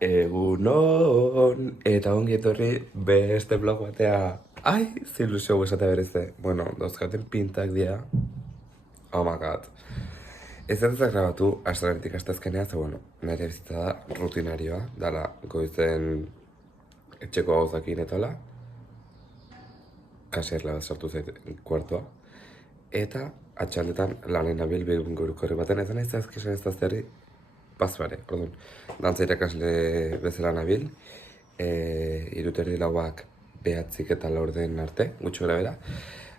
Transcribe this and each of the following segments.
Egunon, eta ongi etorri beste blog batea. Ai, zilusio esatea bereze. Bueno, dauzkaten pintak dira. Oh my god. Ez dut grabatu astelehenetik asteazkenea, ze bueno, nire bizitza da rutinarioa, dala goizen etxeko gauzakin etola. Kasierla bat sartu zait kuartoa. Eta atxaldetan lanen abil bilgun gorukorri baten ez naiz azkesan ez dazterri pazuare, orduan. Dantza irakasle bezala nabil, iruterdi lauak behatzik eta laurden arte, gutxo gara bera,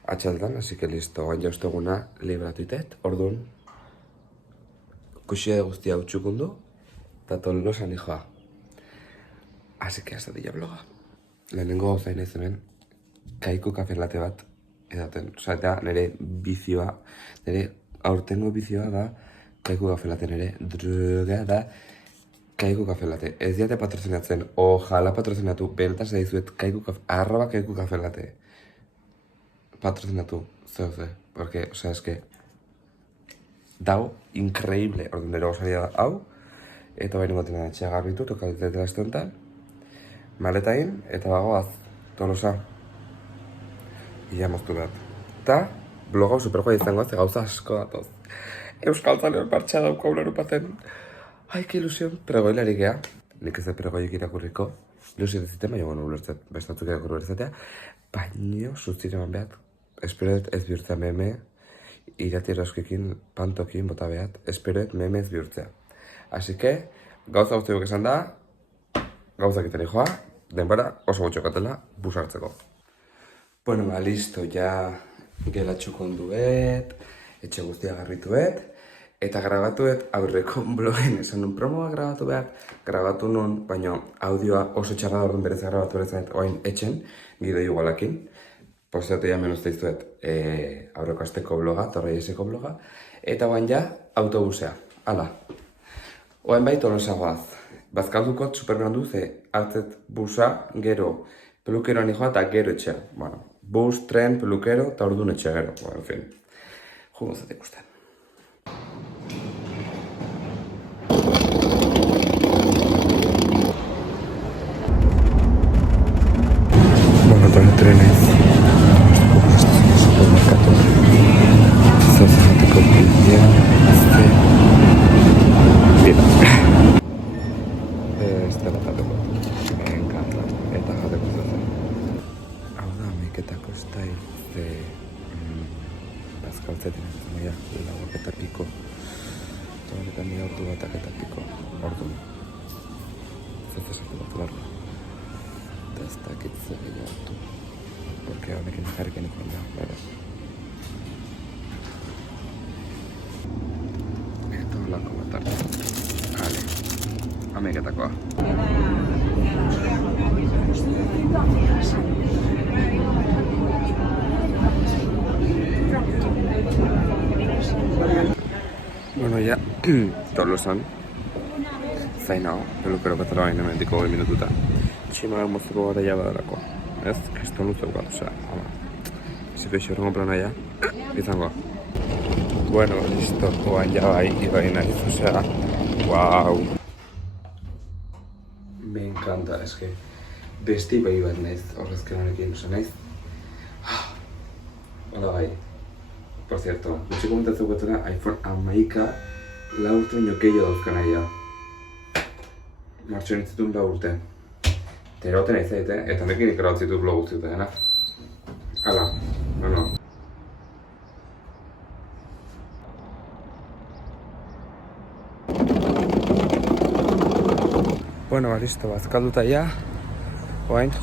atxaldan, así que listo, oain jausteguna libratuitet, orduan, kuxia guztia utxukundu, eta tolosan hijoa. Así que hasta dilla bloga. Lehenengo gauza inaiz hemen, kaiku kafe latte bat, edaten, osea, eta nire bizioa, nire aurtengo bizioa da, kaiku kafe latte nire, droga da, kaiku kafe latte. Ez diate patrozinatzen, ojala patrozinatu, benetan zaizuet @kaiku kafe latte. Patrozinatu, ze, porque, osea, eske, dau, increíble, orduan nire gozaria da, hau, eta baino baten etxea garbitu, tokalitetela estontan, maletain, eta bagoaz, Tolosa. Ia moztu behar. Eta, blog hau supergoa izango, ze gauza asko datoz. Euskaltzaleon martxa dauko ulerupatzen. Ai, que ilusion, pregoilari gea. Nik ez da pregoiek irakurriko. Ilusio deziten, baina bueno, ulertzet, bestatzuk irakurri berzatea. Baina, sustire eman behat. Esperoet ez bihurtzea meme, irati eroskiekin, pantokin, bota behat. Esperoet meme ez bihurtzea. Así que, gauza guztiok esan da, gauzak iten joa, denbora oso gutxokatela busartzeko. Bueno, ba, listo, ja gelatxo konduet, etxe guztia garrituet, eta grabatuet aurreko blogen esan nun promoa grabatu behar, grabatu nun, baina audioa oso txarra da orduan berez grabatu berez oain etxen, gidoi igualakin. Posatu ja menuzte izuet aurreko asteko bloga, torreieseko bloga, eta oain ja autobusea, hala. Oain bai Tolosagoaz, bazkaldukot superberan duze, hartzet busa, gero, pelukeroan nijoa eta gero etxea. Bueno, bus, tren, pelukero eta orduan etxea gero. Bueno, en fin, jugo zate ikusten. Bueno, eta trenez. Supermerkatu. Zazateko bidea. Ez dela jateko. Me encanta. Eta jateko zazen. Hau da, ameketako style ze bazkaltzetik ez maia, lauak eta piko. Eta nire ordu batak eta piko. Ordu. Ez esatu bat larga. Eta ez dakit zer gehiatu. Porque honekin jarriken ikon da, bera. Eta holako bat hartu. Ale, ameketakoa. Bueno, ya, Tolosan. Zainao, pelukero batara baina mendiko 2 minututa. Tximara moztuko gara ja badarako. Ez, kriston luzeko bat, osea, hala. Ziko isorrengo plana ja, izango. Bueno, listo, oain ja ibai naiz, osea, wow. Me encanta, eske, beste ibai bat naiz, horrezken honekin, osea, naiz. Hola bai. Por cierto, gutxi komentatzeko batena iPhone 11 urte baino gehiago dauzkan aia. Martxoan itzitun 4 urte. Teroten nahi zaite, eta nekin ikarabatzitu blog guztiuta dena. Hala, no. Bueno, listo, bazkalduta ja. Oain,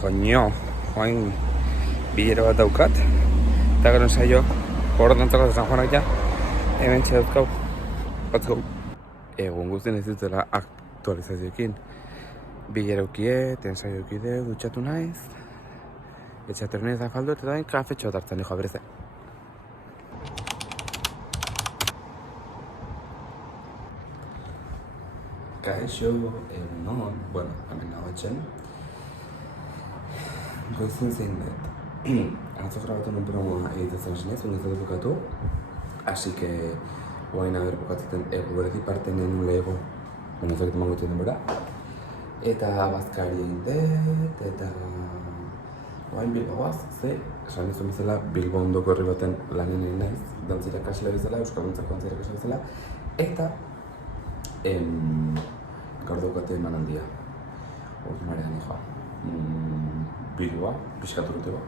oain bilera bat daukat. Eta gero ensaio, horretantzako San Juanak ja, hemen txeduzkau, batzko. Egun guztien ez dutela aktualizazioekin. Bilera ukiet, ensaio ukide, dutxatu naiz. Etxatu naiz da faldu, eta dain kafetxo bat hartzen nijoa bereze. Kaixo, egunon, bueno, hemen nago etxen. Goizun zein dut. Atzo grabatu nun promoa egitezen esinez, unez dut bukatu. Así que, oain haber bukatzeten eguerdi parte nuen lego. Bueno, ez dakit emango dut denbora. Eta bazkari egin dut, eta... Oain Bilbaoaz, ze, esan izan bezala, Bilbo ondoko herri baten lanen egin naiz, dantzira kasle bezala, Euskalguntzako dantzira kasle bezala, eta gaur daukate emanaldia. Ordu marean joa. Bilboa, pixkatu urteko.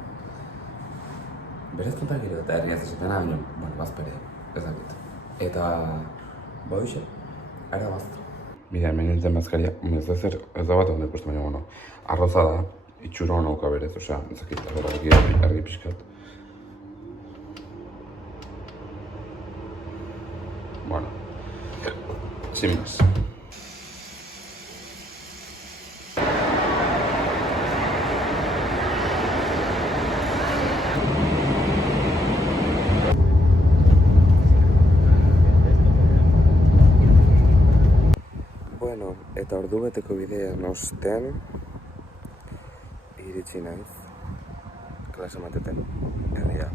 Berez tontak gero eta herriaz esatena, baina, bueno, bazpere, ez dakit. Eta, hoxe, ara baztu. Mira, hemen nintzen bazkaria, ez da bat ondo ikusten baina, bueno, arroza da, itxura honauka berez, osea, ezakit, argi pixkat. Bueno, sin más. Bueno, eta ordu beteko bidean ostean iritsi naiz klase mateten herria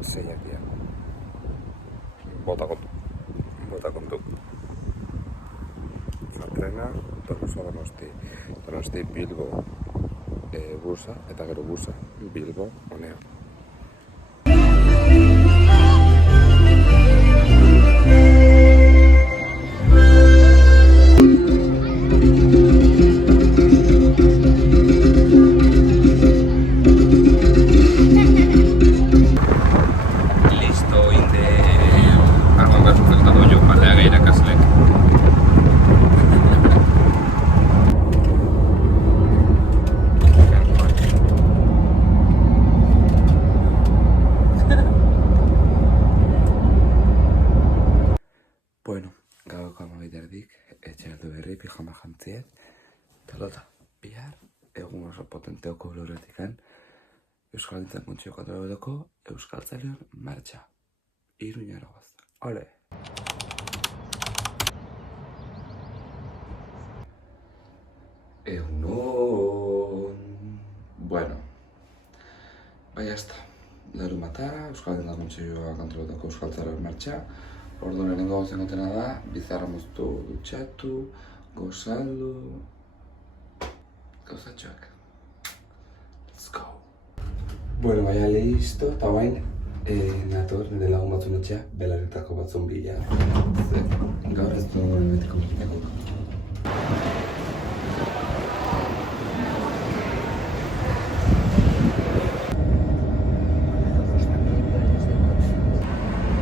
6-ak dira. Bota kontu. Trena, Donosti Bilbo busa, eta gero busa Bilbo honea. Bueno, gauko 12:30, etxe heldu berri, pijama jantziet, talota, bihar, egun oso potenteoko loretikan, Euskalgintzan kontxeko atorabetoko, Euskaltzaileon martxa. Iruñara goaz. Ole! Egunon... Bueno, bai hasta. Larumata, Euskalgintzan kontxekoa kontrolatako Euskaltzaileon martxa. Orduan erengo gauzen gotena da, bizarra moztu dutxatu, gozaldu... Gauzatxoak. Let's go! Bueno, baina listo, eta bain, nator nire lagun batzun etxea, belarritako batzun bila. Gaur ez du beti komplikako.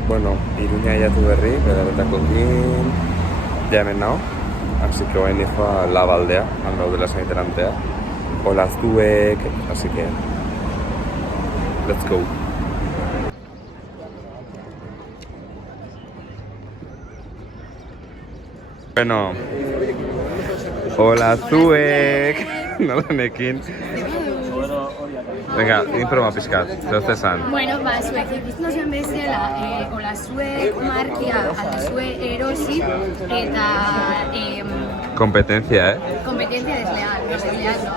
Bueno, Iruña jatu berri, belarritako kin, jamen nao. Así que bain hijo a la baldea, han gaudela saniterantea. Olaztuek, así que... Let's go. Bueno, hola Zuek, nolanekin. Venga, informa pixkat, zer esan. Bueno, zuek ikusten duzuen bezala, hola Zuek, markia, alduzue erosi, eta... Competencia, Competencia desleal, no?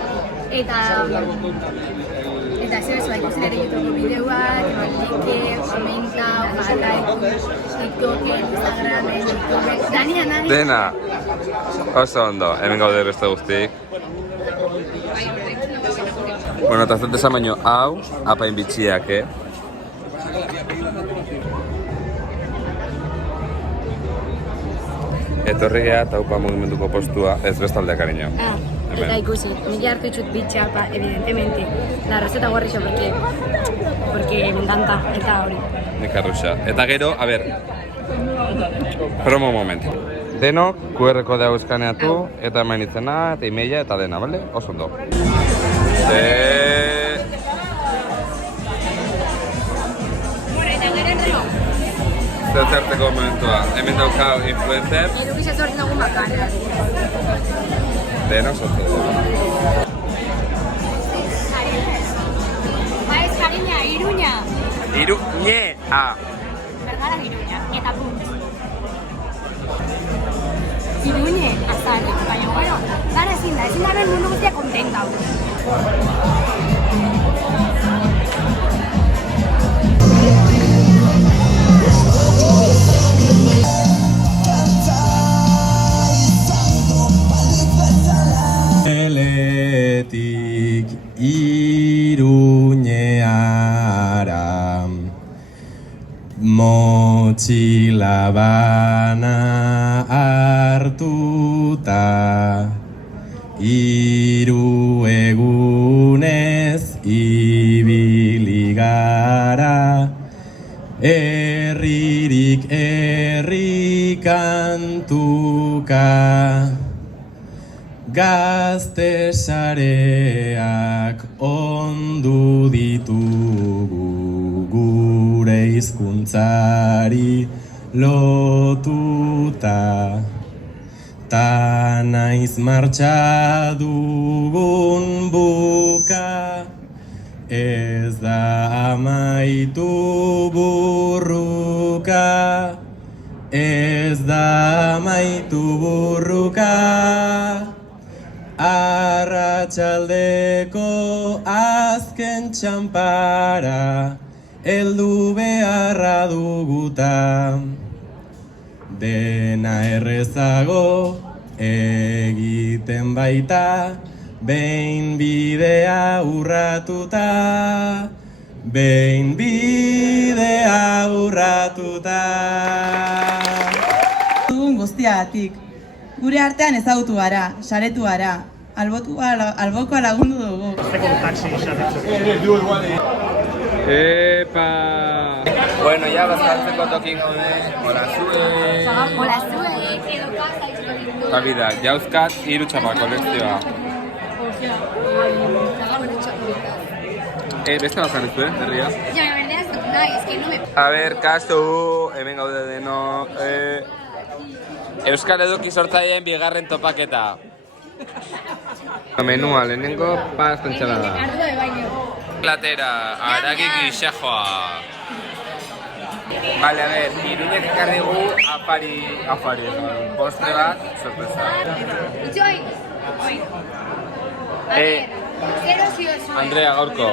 Eta zeu ikusten ere YouTubeko bideoak, like, komenta, TikToken, Instagramen, YouTubek, Dani. Dena, oso ondo, hemen gaude beste guztik. Bueno, eta zente esan baino, hau, apain bitxiak, Etorri geha eta upa mugimenduko postua ez bestaldeak ariño. Eta ikusi, nire hartu itxut bitxapa, evidentemente, la roseta guarrixo, porque me encanta, eta hori. Nik arruxa. Eta gero, a ver, promo moment. Denok, QR kodea euskaneatu, eta hemen izena, eta emaila, eta dena, bale? Oso ondo. Zertzerteko momentua, hemen daukau influencer. Edukizia zortzen dugun bakarra. Denok sortu. Baiz, Jarina, Iruña. Iruñea. Bergara Iruña, eta punt. Iruñe, azalde, baina, bueno, gara ezin da ben mundu guztia kontenta. motxila bana hartuta, hiru egunez ibili gara, herririk herri kantuka, gazte sareak ondu ditugu gure hizkuntzari lotuta. Ta naiz martxa dugun buka, ez da amaitu burruka, ez da amaitu burruka. Arratsaldeko azken txanpara, heldu beharra duguta. Dena errezago egiten baita, behin bidea urratuta, behin bidea urratuta. Dugun guztiagatik, gure artean ezagutu gara, saretu gara, albokoa lagundu dugu. Epa! Bueno, ya bazkaltzeko tokin gaude, hola zue! Hola zue, edo kasa izkolindu. Eta bida, jauzkat hiru txapa kolekzioa. Beste bazkan ez du, herria? Ja, me verdad, no, es que no me... A ber, kasu, hemen gaude deno. Euskal Eduki sortzaileen bigarren topaketa. Menua, lehenengo pasta entxalada. Ardu de baño. Platera, aragi gixajoa. Vale, a ver, Iruñek ekarri gu afari, postre bat, sorpresa. Itxoi! Oi. A ver, zero zio zuen. Andrea, gaurko.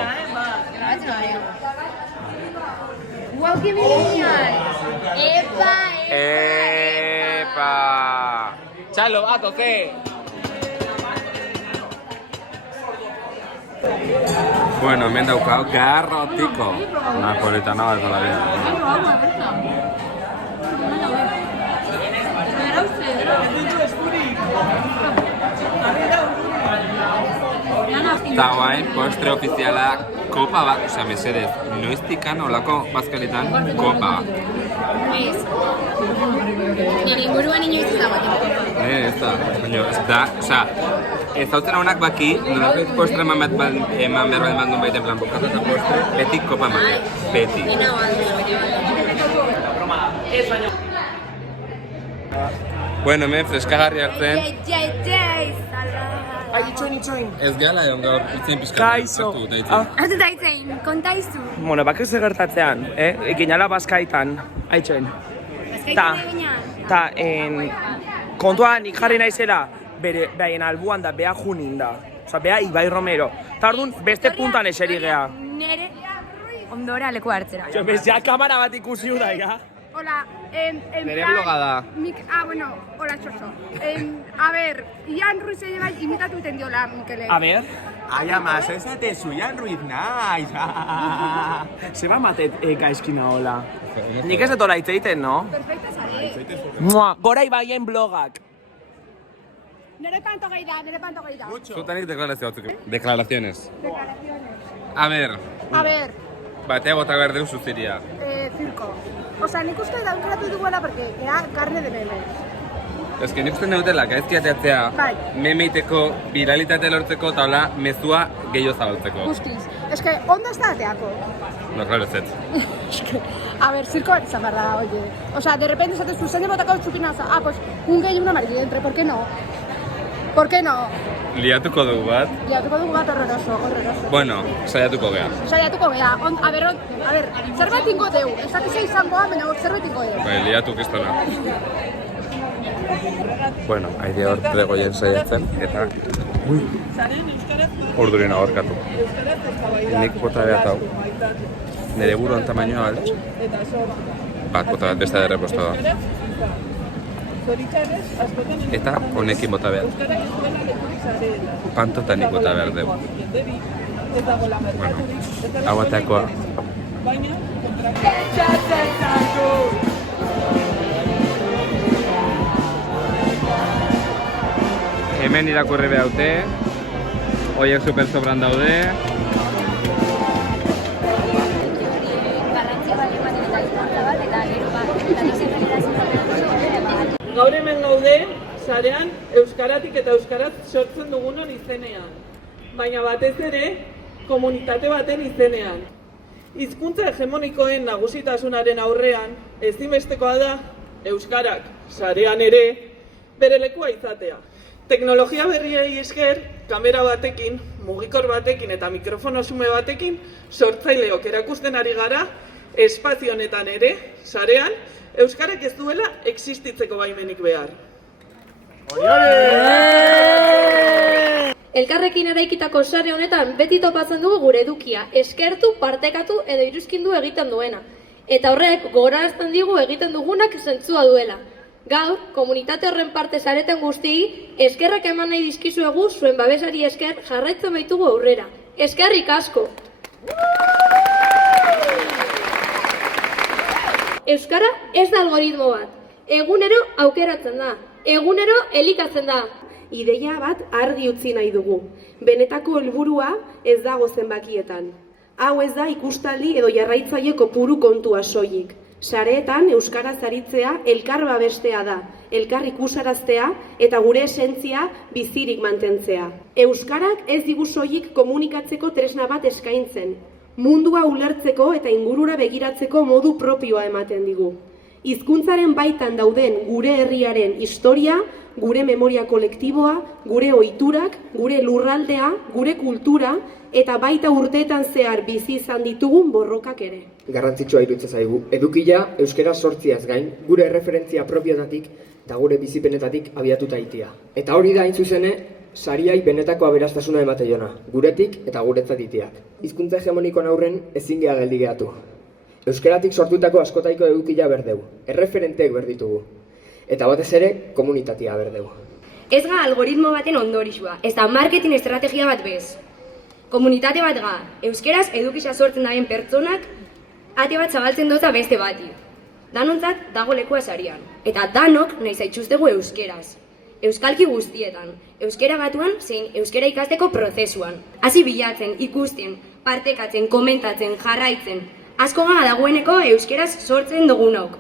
Guau, que genial! Epa! Epa! Txalo, bato, ke? Bueno, hemen daukau garrotiko. Napolitana bat zola bera. Eta guain, postre ofiziala kopa bat, osea, mesedez, noiztikan olako bazkaletan kopa bat. Ez. Nire inguruan inoiz ez dagoen kopa. Ez da, baina, ez da, osea, ez hautzen honak baki, nolako postre eman behar bat duen baiten plan bukatu eta postre, beti kopa ematen, beti. Ena baldu, baina. Bueno, hemen freskagarri hartzen, Itxoin. ez gala egon gaur itzen pizkatu. Kaixo. Hartu da itzein, kontaizu. Bueno, bak ez gertatzean, ginala bazkaitan, haitxoin. Ta, kontuan nik jarri naizela, behaien albuan da, beha junin da. Osa, beha Ibai Romero. Ta orduan, beste puntan eseri geha. Nere ondora leku hartzera. Jo, bez, ja kamara bat ikusi da, ja. Hola, Nere bloga da. bueno, hola, Xoxo. A ver, Ian Ruiz bai imitatu iten diola, Mikele. A ber, Ai, ama, esatezu, Jan Ruiz naiz. zeba matet gaizkina hola. Nik ez dut hola hitz egiten, no? Perfecta zare. Mua, gora Ibaien blogak. Nere panto gai da. Zutanik deklarazio batzuk. Declaraciones. Declaraciones. A ver, A ver, batea bota behar dugu zuziria. circo. Osa, nik uste daukeratu duguela, porque ea carne de memes. Ez que nik uste neutela, gaizki ateatzea, Bai. memeiteko, viralitate lortzeko, eta hola, mezua gehiago zabaltzeko. Guztiz. Es que, ondo ez da ateako. No, claro, ez ez. A ver, circo bat izan behar da, oye. Osa, de repente esatezu, zein botako txupinaza. Pues, un gehi una amarilla entre, ¿por qué no? ¿Por qué no? Liatuko dugu bat. Liatuko dugu bat horroroso. Bueno, saiatuko geha. Saiatuko geha. A ver, zerbait ingo deu. Ez dakizu izangoa, baina zerbait ingo deu. Bai, liatu kristona. Bueno, haide hor pregoien saiatzen, eta... Ui! Urdurina horkatu. Nik bota behat hau. Nire buruan tamainoa alde. Bat, bota bat beste derreposta da. Eta honekin bota behar. Pantotanik bota behar dugu. Bueno, hau ateakoa. Hemen irakurri behaute, horiek super sobran daude. Gaur hemen gaude, sarean euskaratik eta euskaraz sortzen dugunon izenean, baina batez ere komunitate baten izenean. Hizkuntza hegemonikoen nagusitasunaren aurrean ezinbestekoa da euskarak sarean ere bere lekua izatea. Teknologia berriei esker, kamera batekin, mugikor batekin eta mikrofono xume batekin sortzaileok erakusten ari gara espazio honetan ere, sarean, euskarak ez duela existitzeko baimenik behar. Elkarrekin eraikitako sare honetan beti topatzen dugu gure edukia, eskertu, partekatu edo iruzkindu egiten duena. Eta horrek gogorarazten digu egiten dugunak zentzua duela. Gaur, komunitate horren parte zareten guztii, eskerrak eman nahi dizkizuegu zuen babesari esker jarraitzen baitugu aurrera. Eskerrik asko! Euskara ez da algoritmo bat. Egunero aukeratzen da. Egunero elikatzen da. Ideia bat argi utzi nahi dugu. Benetako helburua ez dago zenbakietan. Hau ez da ikustaldi edo jarraitzaile kopuru kontua soilik. Sareetan euskaraz aritzea elkar babestea da, elkar ikusaraztea eta gure esentzia bizirik mantentzea. Euskarak ez digu soilik komunikatzeko tresna bat eskaintzen. Mundua ulertzeko eta ingurura begiratzeko modu propioa ematen digu. Hizkuntzaren baitan dauden gure herriaren historia, gure memoria kolektiboa, gure ohiturak, gure lurraldea, gure kultura eta baita urteetan zehar bizi izan ditugun borrokak ere. Garrantzitsua iruditzen zaigu, edukila euskera sortziaz gain, gure erreferentzia propiotatik eta gure bizipenetatik abiatuta itia. Eta hori da hain zuzene, sariai benetako aberastasuna emateiona, guretik eta guretzat itiak. Hizkuntza hegemonikoan aurren ezin geha geldi gehatu. Euskeratik sortutako askotaiko edukila berdeu, erreferenteek berditugu. Eta batez ere, komunitatea berdeu. Ez ga algoritmo baten ondorixua, ez da marketing estrategia bat bez. Komunitate bat ga, euskeraz edukisa sortzen daben pertsonak, ate bat zabaltzen doza beste bati. Danontzat dago lekua sarian, eta danok nahi zaitxustegu euskeraz. Euskalki guztietan, euskera batuan zein euskera ikasteko prozesuan. Hasi bilatzen, ikusten, partekatzen, komentatzen, jarraitzen. Asko ga dagoeneko euskeraz sortzen dugunok.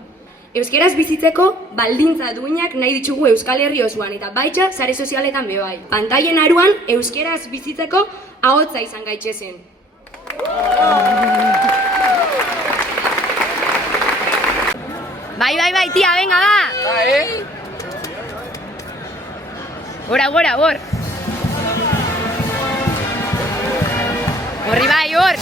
Euskeraz bizitzeko baldintza duinak nahi ditugu Euskal Herri osoan eta baitxa sare sozialetan bebai. Pantailen aruan euskeraz bizitzeko ahotsa izan gaitzezen. Bai, tia, venga, va! Gora, bor! Horri bai, hor!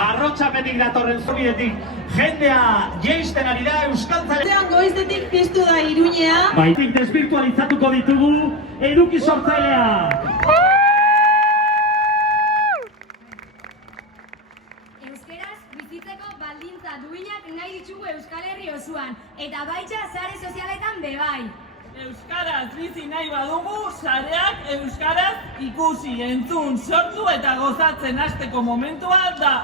Arrotxapetik datorren Zubietik jendea jeisten ari da euskaltzaren. Zean goizetik piztu da Iruñea. Baitik desbirtualizatuko ditugu eduki sortzailea. Euskeraz bizitzeko baldintza duinak nahi ditugu Euskal Herri osoan eta baitxa sare sozialetan bebai. Euskaraz bizi nahi badugu, sareak euskaraz ikusi, entzun, sortu eta gozatzen hasteko momentua da.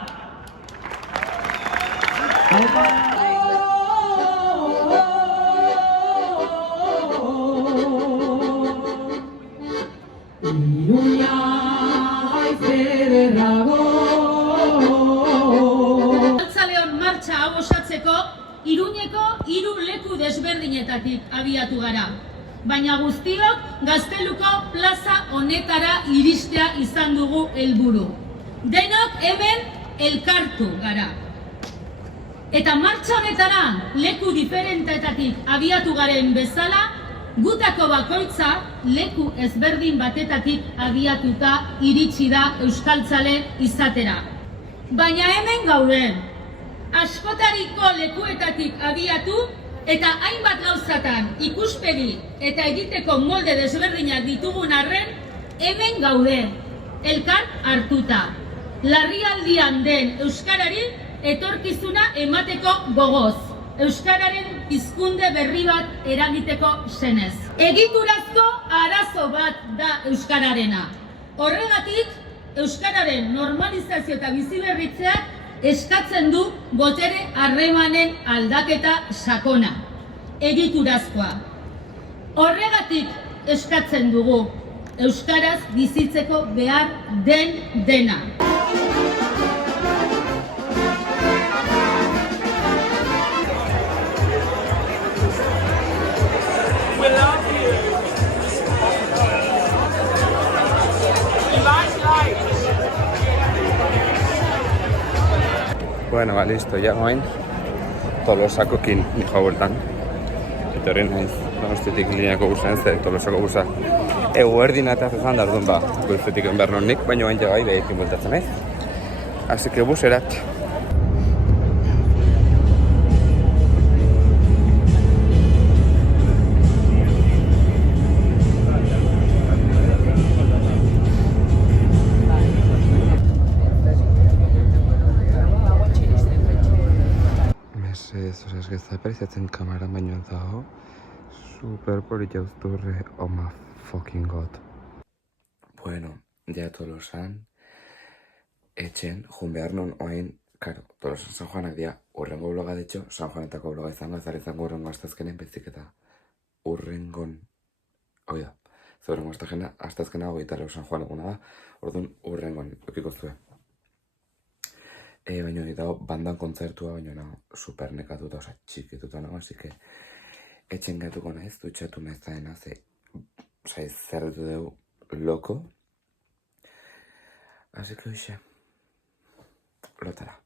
Iruña haize derrago. Altzaleon martxa hau osatzeko, Iruñeko 3 leku desberdinetatik abiatu gara. Baina guztiok Gazteluko plaza honetara iristea izan dugu helburu. Denok hemen elkartu gara. Eta martxa honetara leku diferentetatik abiatu garen bezala, gutako bakoitza leku ezberdin batetatik abiatuta iritsi da euskaltzale izatera. Baina hemen gaude, askotariko lekuetatik abiatu eta hainbat gauzatan ikuspegi eta egiteko molde desberdinak ditugun arren, hemen gaude, elkar hartuta. Larrialdian den euskarari etorkizuna emateko gogoz. Euskararen pizkunde berri bat eragiteko zenez. Egiturazko arazo bat da euskararena. Horregatik, euskararen normalizazio eta biziberritzeak eskatzen du botere harremanen aldaketa sakona. Egiturazkoa. Horregatik eskatzen dugu euskaraz bizitzeko behar den dena. Bueno, listo, ya goain Tolosakokin nijoa bueltan. Eta hori nahiz, Donostiatik lineako busen, ze Tolosako busa eguerdin eta zezan dardun ba, goizetik behar nik, baina bain jagai behikin bueltatzen naiz. Así que buserat. Ez ez da parezatzen kamaran baino dago super polita uzturre, oh my fucking god. Bueno, ja Tolosan etxen, jun behar non oain, karo, Tolosan San Juanak dira urrengo bloga, de hecho, San Juanetako bloga izango, ez izango urrengo astazkenen, bezik eta urrengon, hoi da, ze urrengo astazkena hogeita lau San Juan eguna da, orduan urrengon, okiko zuen. Baina dago bandan kontzertua, baina nago super nekatuta, oza, txikituta nago, así que etxen gatuko naiz, dutxatu naiz zaena, ze, oza, zerretu dugu loko. Así que hoxe, lotara.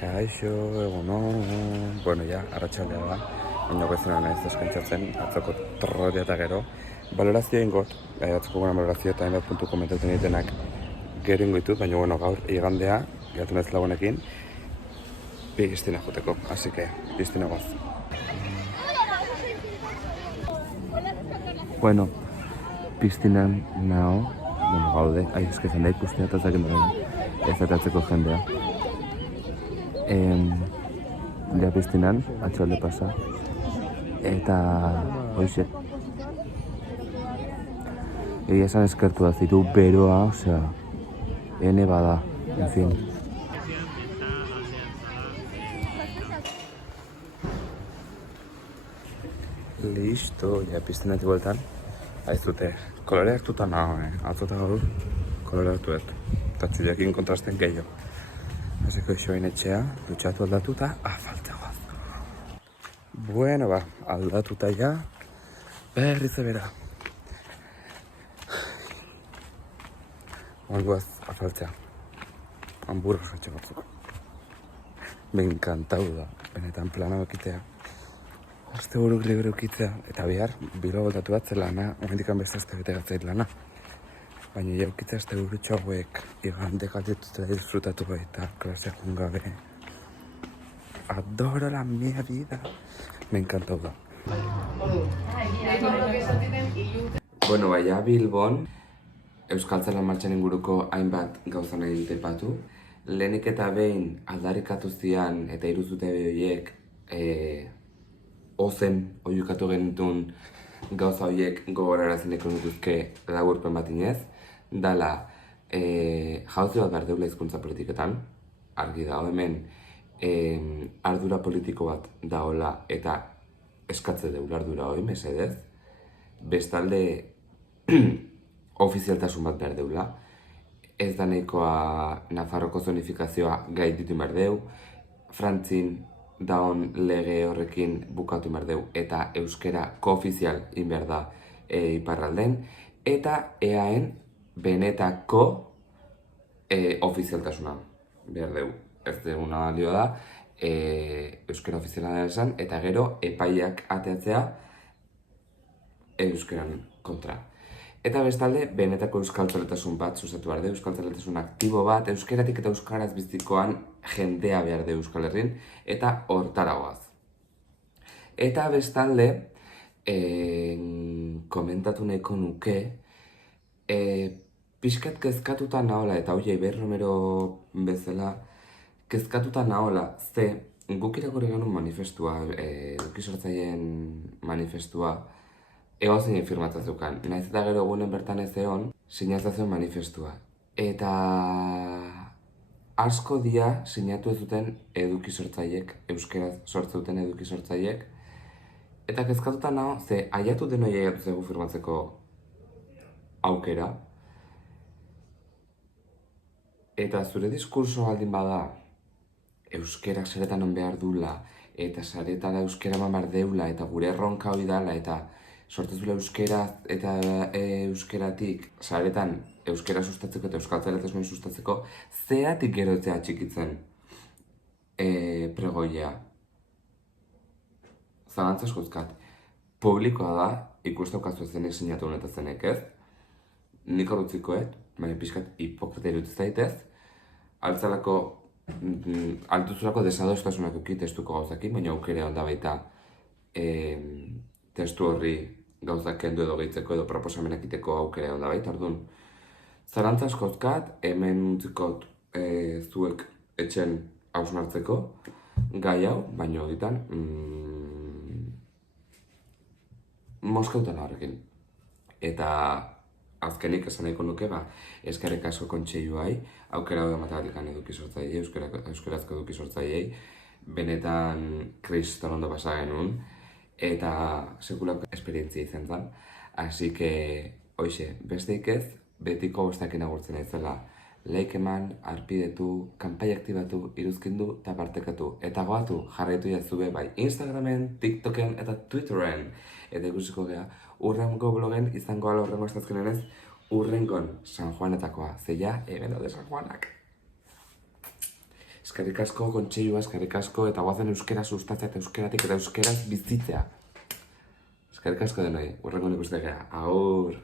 Kaixo, egunon, bueno, ja, arratsaldea da, baina bezena naiz eskentzatzen, atzoko trolea eta gero. Balorazio ingot, atzoko gana balorazio eta hainbat puntu komentatzen ditenak gero ingoitut, baina bueno, gaur igandea, gatu naiz lagunekin, piztina joteko, así que piztina goaz. Bueno, piztinan nao, bueno, gaude, aizkezan da ikustea eta zaken dara, ez atatzeko jendea. Ja piztinan, atxalde pasa, eta hoxe. Egia esan eskertu da zitu beroa, osea, ene bada, en fin. Listo, ja piztenetik bueltan. Aizute, kolore hartuta nago, atzota gaur kolore hartu ez. Eta txuliakin kontrasten gehiago. Hasiko isoain etxea, dutxatu aldatuta, falta goaz. Bueno, ba, aldatuta ja, berriz ebera. Algoaz afaltzea, hamburgos etxe batzuk. Me encantau da, benetan plana bekitea. Aste buruk libre ukitzea, eta bihar, bilo voltatu bat zelana, momendikan bezazte bete gatzait lana. Baina ja ukitzea aste burutxo hauek, igande galdetuta disfrutatu baita, klaseak ungabe. Adoro la mia vida. Me encantau da. Bueno, baina Bilbon, Euskaltzala martxan inguruko hainbat gauza nahi dipatu. Lehenik eta behin aldarrikatu zian eta iruzute horiek ozen oiukatu genitun gauza horiek gogorarazen dituzke laburpen bat inez. Dala, jauzi bat behar deula hizkuntza politiketan, argi dago hemen ardura politiko bat daola eta eskatze deula ardura hori, mesedez. Bestalde, ofizialtasun bat behar deula, ez da nahikoa Nafarroko zonifikazioa gainditu behar deu, Frantzin daon lege horrekin bukatu behar deu, eta euskera koofizial behar da iparralden, eta EAen benetako ofizialtasuna behar deu. Ez deguna balio da, euskera ofiziala esan, eta gero epaiak ateatzea euskeran kontra. Eta bestalde, benetako euskaltzaletasun bat sustatu behar de, euskaltzaletasun aktibo bat, euskeratik eta euskaraz bizikoan jendea behar de Euskal Herrin, eta hortaragoaz. Eta bestalde, komentatu nahiko nuke, pixkat kezkatuta nahola, eta hoi Eiber Romero bezala, kezkatuta nahola, ze guk irakurri genuen manifestua, edukisortzaileen manifestua, egozein firmatzen zeukan. Naiz eta gero egunen bertan ez egon, sinatzatzen manifestua. Eta asko dia sinatu ez duten edukisortzaiek, euskaraz sortzen duten edukisortzaiek, eta kezkatuta naho, ze aiatu denoi aiatu zegu firmatzeko aukera, eta zure diskurso aldin bada, euskerak saretan on behar dula, eta saretara euskera eman behar deula, eta gure erronka hori dala, eta sortezula euskera eta euskeratik saretan euskera sustatzeko eta euskaltzaletasuna sustatzeko, zeatik gerotzea txikitzen pregoia. Zalantzaz guzkat, publikoa da, ikustaukazu zenek sinatu honetan zenek ez, nik horretzikoet, baina pixkat hipokrita iruditz daitez, altuzulako desadostasunak testuko gauzakin, baina aukera onda baita testu horri gauzak kendu edo gehitzeko edo proposamenak iteko aukera onda baita, orduan. Zalantza askozkat, hemen untzikot zuek etxen hausnartzeko gai hau, baina hoditan moskautan horrekin. Eta azkenik esan nahiko nuke, eskerrik asko kontseiluai, aukera hau emategatik edukisortzaileei, euskarazko edukisortzaileei, benetan kriston ondo pasa genuen, eta sekulako esperientzia izan zen. Así que, hoxe, besteik ez, betiko bostakin agurtzen aizela. Like eman, arpidetu, kanpai aktibatu, iruzkindu eta partekatu. Eta goatu, jarraitu jazube bai Instagramen, TikToken eta Twitteren. Eta ikusiko gea, urrengo blogen izango ala urrengo estazkenenez, urrengon San Juanetakoa. Zeia, hemen de San Juanak. Eskerrik asko, kontseilua, eskerrik asko, eta guazen euskera sustatzea eta euskeratik eta euskaraz bizitzea. Eskerrik asko denoi, urrengo nik uste gea. Aur!